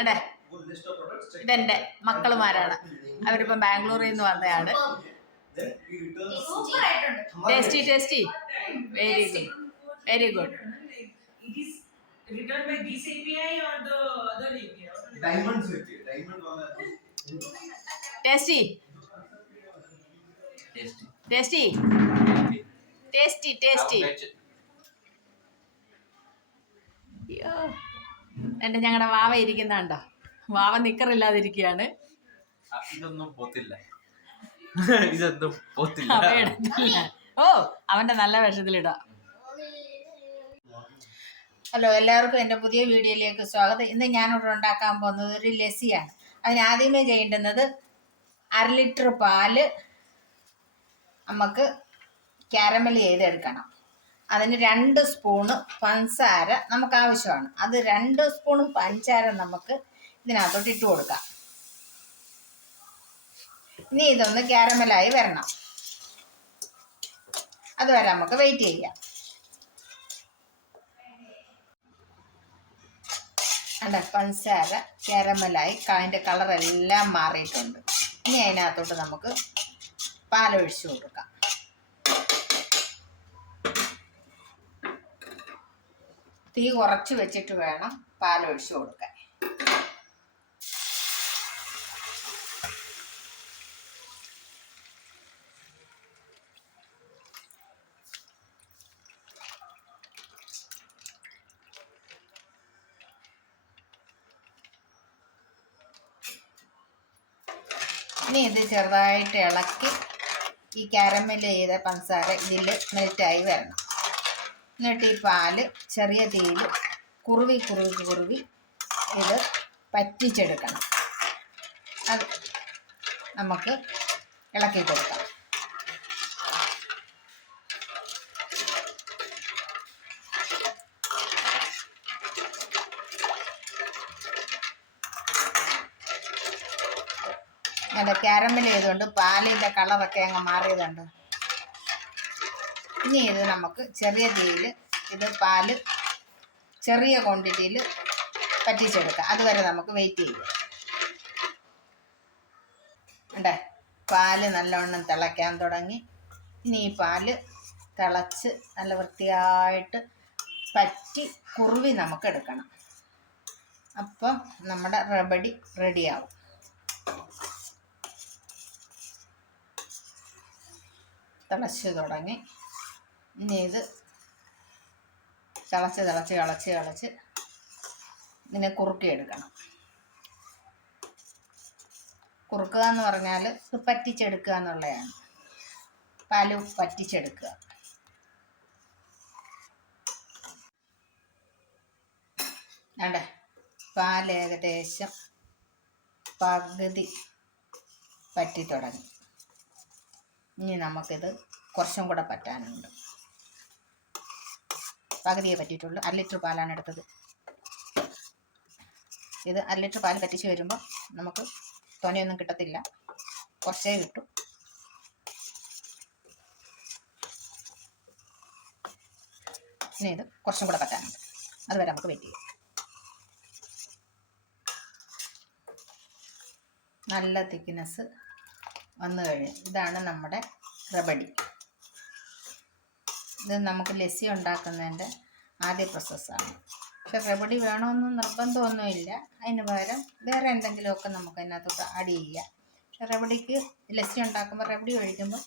അതെ, ഇതെന്റെ മക്കളുമാരാണ്. അവരിപ്പം ബാംഗ്ലൂരിൽ നിന്ന് വന്നതാണ്. Tasty tasty, very good, very good. Written by this API or the other API? Diamonds API. Diamond one. Tasty. Tasty. Tasty. Tasty, tasty. അയ്യോ, എൻ്റെ ഞങ്ങളുടെ വാവ ഇരിക്കുന്നുണ്ടോ? വാവ നിക്കറില്ലാതിരിക്കുകയാണ്. ഇതൊന്നും പോത്തില്ല. ഇതൊന്നും പോത്തില്ല. ഓ, അവന്റെ നല്ല വേഷത്തിലിടാം. ഹലോ, എല്ലാവർക്കും എൻ്റെ പുതിയ വീഡിയോയിലേക്ക് സ്വാഗതം. ഇന്ന് ഞാനിവിടെ ഉണ്ടാക്കാൻ പോകുന്നത് ഒരു ലസ്സിയാണ്. അതിനാദ്യമേ ചെയ്യേണ്ടുന്നത് 1/2 ലിറ്റർ പാല് നമുക്ക് കാരമൽ ചെയ്തെടുക്കണം. അതിന് 2 സ്പൂണ് പഞ്ചസാര നമുക്ക് ആവശ്യമാണ്. അത് 2 സ്പൂൺ പഞ്ചസാര നമുക്ക് ഇതിനകത്തോട്ട് ഇട്ട് കൊടുക്കാം. ഇനി ഇതൊന്ന് കാരമലായി വരണം. അതുവരെ നമുക്ക് വെയിറ്റ് ചെയ്യാം. പഞ്ചസാര കാരമലായി അതിൻ്റെ കളറെല്ലാം മാറിയിട്ടുണ്ട്. ഇനി അതിനകത്തോട്ട് നമുക്ക് പാലൊഴിച്ച് കൊടുക്കാം. തീ കുറച്ച് വെച്ചിട്ട് വേണം പാലൊഴിച്ച് കൊടുക്കാൻ. ഇനി ഇത് ചെറുതായിട്ട് ഇളക്കി ഈ കാരമൽ ചെയ്ത പഞ്ചസാര ഇതിൽ മെൽറ്റായി വരണം. എന്നിട്ട് ഈ പാല് ചെറിയ തീയിൽ കുറുവി ഇത് പറ്റിച്ചെടുക്കണം. അത് നമുക്ക് ഇളക്കി കൊടുക്കാം. നല്ല കാരമൽ ചെയ്തുകൊണ്ട് പാലിൻ്റെ കളറൊക്കെ അങ്ങ് മാറിയതുണ്ട്. ഇനി ഇത് നമുക്ക് ചെറിയ തീയിൽ ഇത് പാല് ചെറിയ ക്വാണ്ടിറ്റിയിൽ പറ്റിച്ചെടുക്കാം. അതുവരെ നമുക്ക് വെയിറ്റ് ചെയ്യാം. ഉണ്ടേ, പാല് നല്ലവണ്ണം തിളയ്ക്കാൻ തുടങ്ങി. ഇനി ഈ പാല് തിളച്ച് നല്ല വൃത്തിയായിട്ട് പറ്റി കുറുവി നമുക്ക് എടുക്കണം. അപ്പം നമ്മുടെ റബഡി റെഡിയാവും. തിളച്ച് തുടങ്ങി. ഇനി ഇത് തിളച്ച് ഇതിനെ കുറുക്കിയെടുക്കണം. കുറുക്കുക എന്ന് പറഞ്ഞാൽ ഇത് പറ്റിച്ചെടുക്കുക എന്നുള്ളതാണ്. പാല് പറ്റിച്ചെടുക്കുക. അതെ, പാൽ ഏകദേശം പകുതി പറ്റി തുടങ്ങി. ഇനി നമുക്കിത് കുറച്ചും കൂടെ പറ്റാനുണ്ട്. പകുതിയെ പറ്റിയിട്ടുള്ളൂ. 1/2 ലിറ്റർ പാലാണ് എടുത്തത്. ഇത് 1/2 ലിറ്റർ പാൽ പറ്റിച്ച് വരുമ്പോൾ നമുക്ക് തോനെയൊന്നും കിട്ടത്തില്ല, കുറച്ചേ കിട്ടും. ഇനി ഇത് കുറച്ചും കൂടെ പറ്റാനുണ്ട്. അതുവരെ നമുക്ക് വെയിറ്റ് ചെയ്യാം. നല്ല തിക്നെസ് വന്നു കഴിഞ്ഞു. ഇതാണ് നമ്മുടെ റബഡി. ഇത് നമുക്ക് ലസ്സി ഉണ്ടാക്കുന്നതിൻ്റെ ആദ്യ പ്രോസസ്സാണ്. പക്ഷെ റബഡി വേണമെന്ന് നിർബന്ധമൊന്നുമില്ല. അതിന് പകരം വേറെ എന്തെങ്കിലുമൊക്കെ നമുക്ക് അതിനകത്തോട്ട് ആഡ് ചെയ്യാം. പക്ഷെ റബഡിക്ക് ലസ്സി ഉണ്ടാക്കുമ്പോൾ റബഡി ഒഴിക്കുമ്പോൾ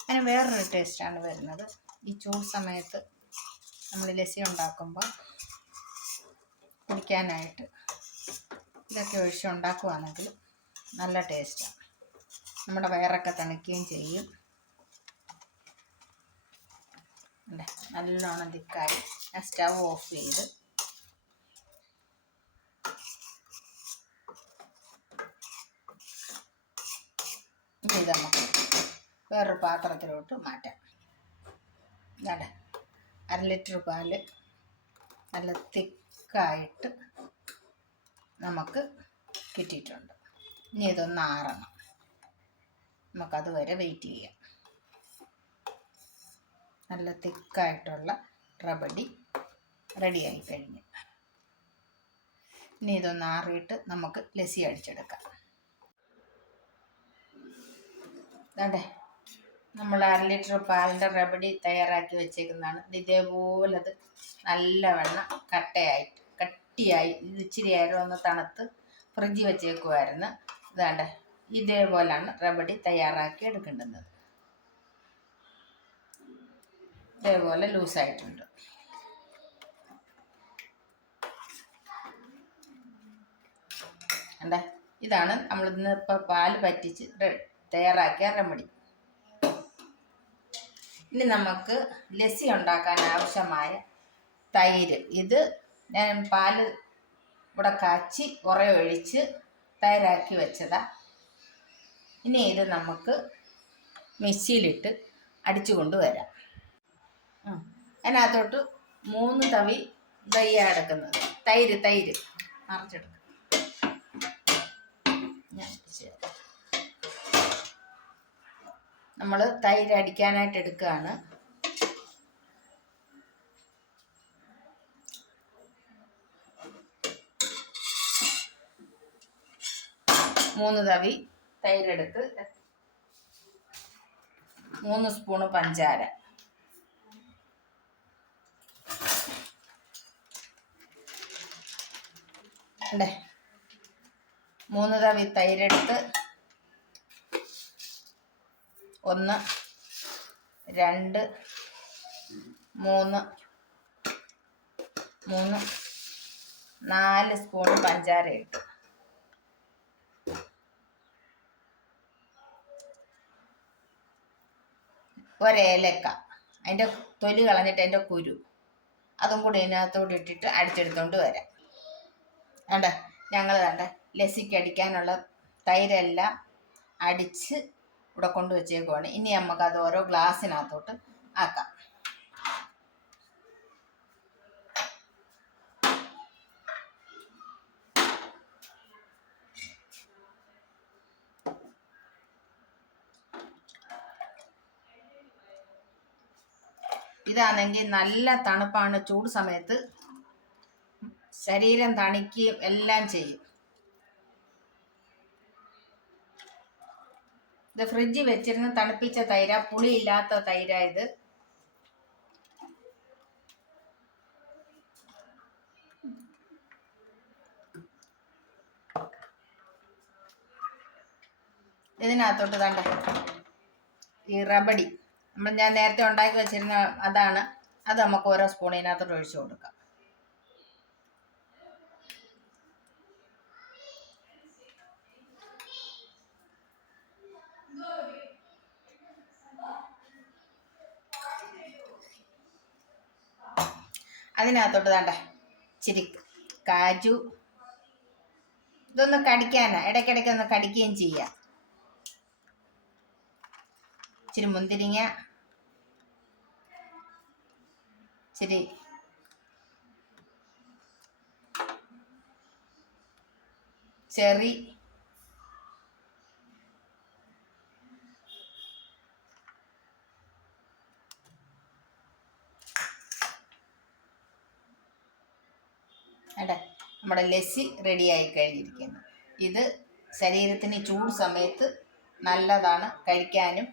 അതിന് വേറൊരു ടേസ്റ്റാണ് വരുന്നത്. ഈ ചൂട് സമയത്ത് നമ്മൾ ലസ്സി ഉണ്ടാക്കുമ്പോൾ കുടിക്കാനായിട്ട് ഇതൊക്കെ ഒഴിച്ച് ഉണ്ടാക്കുകയാണെങ്കിൽ നല്ല ടേസ്റ്റാണ്. നമ്മുടെ വയറൊക്കെ തണുക്കുകയും ചെയ്യും. നല്ലോണം തിക്കായി ഞാൻ സ്റ്റൗ ഓഫ് ചെയ്ത് ഇത് നമുക്ക് വേറൊരു പാത്രത്തിലോട്ട് മാറ്റാം. ഇതാണ് 1/2 ലിറ്റർ പാല് നല്ല തിക്കായിട്ട് നമുക്ക് കിട്ടിയിട്ടുണ്ട്. ഇനി ഇതൊന്ന് ആറണം. നമുക്കതുവരെ വെയിറ്റ് ചെയ്യാം. നല്ല തിക്കായിട്ടുള്ള റബഡി റെഡിയായി കഴിഞ്ഞു. ഇനി ഇതൊന്ന് ആറിയിട്ട് നമുക്ക് ലസ്സി അടിച്ചെടുക്കാം. അതെ, നമ്മൾ 1/2 ലിറ്റർ പാലിൻ്റെ റബഡി തയ്യാറാക്കി വെച്ചേക്കുന്നതാണ്. ഇതേപോലെ അത് നല്ലവണ്ണം കട്ടിയായി ഇത് ഇച്ചിരി നേരം ഒന്ന് തണുത്ത് ഫ്രിഡ്ജിൽ വെച്ചേക്കുമായിരുന്നു. ഇതാണ്ട് ഇതേപോലെയാണ് റബഡി തയ്യാറാക്കി എടുക്കേണ്ടുന്നത്. ഇതേപോലെ ലൂസായിട്ടുണ്ട്. അണ്ടേ, ഇതാണ് നമ്മൾ ഇന്ന് ഇപ്പോൾ പാല് പറ്റിച്ച് തയ്യാറാക്കിയ റെമഡി. ഇനി നമുക്ക് ലസ്സി ഉണ്ടാക്കാൻ ആവശ്യമായ തൈര്. ഇത് ഞാൻ പാല് ഇവിടെ കാച്ചി കുറേ ഒഴിച്ച് തയ്യാറാക്കി വെച്ചതാണ്. ഇനി ഇത് നമുക്ക് മിക്സിയിലിട്ട് അടിച്ചു കൊണ്ടുവരാം. അതിനകത്തോട്ട് 3 തവി ദയ്യ എടുക്കുന്നത് തൈര് നിറച്ചെടുക്കുക. നമ്മൾ തൈര് അടിക്കാനായിട്ട് എടുക്കുകയാണ്. മൂന്ന് തവി തൈരെടുത്ത് 3 സ്പൂണ് പഞ്ചാര, അല്ലേ 3 തവി തൈരെടുത്ത് 1 2 3 4 സ്പൂൺ പഞ്ചാര ഇട്ടു. ഒരേലക്ക, അതിൻ്റെ തൊലി കളഞ്ഞിട്ട് അതിൻ്റെ കുരു അതും കൂടി ഇതിനകത്തോട് ഇട്ടിട്ട് അടിച്ചെടുത്തോണ്ട് വരാം. വേണ്ട, ഞങ്ങൾ വേണ്ട ലസ്സിക്ക് അടിക്കാനുള്ള തൈരെല്ലാം അടിച്ച് ഇവിടെ കൊണ്ടുവച്ചേക്കുവാണ്. ഇനി നമുക്കത് ഓരോ ഗ്ലാസ്സിനകത്തോട്ട് ആക്കാം. ഇതാണെങ്കിൽ നല്ല തണുപ്പാണ്. ചൂട് സമയത്ത് ശരീരം തണിക്കുകയും എല്ലാം ചെയ്യും. ഇത് ഫ്രിഡ്ജിൽ വെച്ചിരുന്ന് തണുപ്പിച്ച തൈര, പുളിയില്ലാത്ത തൈര. ഇത് ഇതിനകത്തോട്ട് തണ്ട ഈ റബഡി ഞാൻ നേരത്തെ ഉണ്ടാക്കി വെച്ചിരുന്ന അതാണ്. അത് നമുക്ക് ഓരോ സ്പൂൺ ഇതിനകത്തോട്ട് ഒഴിച്ചു കൊടുക്കാം. അതിനകത്തോട്ട് വേണ്ട ഇച്ചിരി കാജു, ഇതൊന്ന് കടിക്കാനാ, ഇടയ്ക്കിടയ്ക്ക് ഒന്ന് കടിക്കുകയും ചെയ്യാം. ഇച്ചിരി മുന്തിരിങ്ങ, ഇച്ചിരി ചെറി, അതെ, നമ്മുടെ ലസ്സി റെഡിയായി കഴിഞ്ഞിരിക്കുന്നു. ഇത് ശരീരത്തിന് ചൂട് സമയത്ത് നല്ലതാണ്, കഴിക്കാനും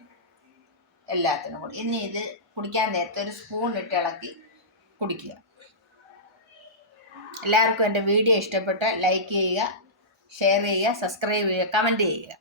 എല്ലാത്തിനും കൂടി. ഇനി ഇത് കുടിക്കാൻ നേരത്തെ ഒരു സ്പൂൺ ഇട്ട് ഇളക്കി കുടിക്കുക. എല്ലാവർക്കും എൻ്റെ വീഡിയോ ഇഷ്ടപ്പെട്ടാൽ ലൈക്ക് ചെയ്യുക, ഷെയർ ചെയ്യുക, സബ്സ്ക്രൈബ് ചെയ്യുക, കമൻറ്റ് ചെയ്യുക.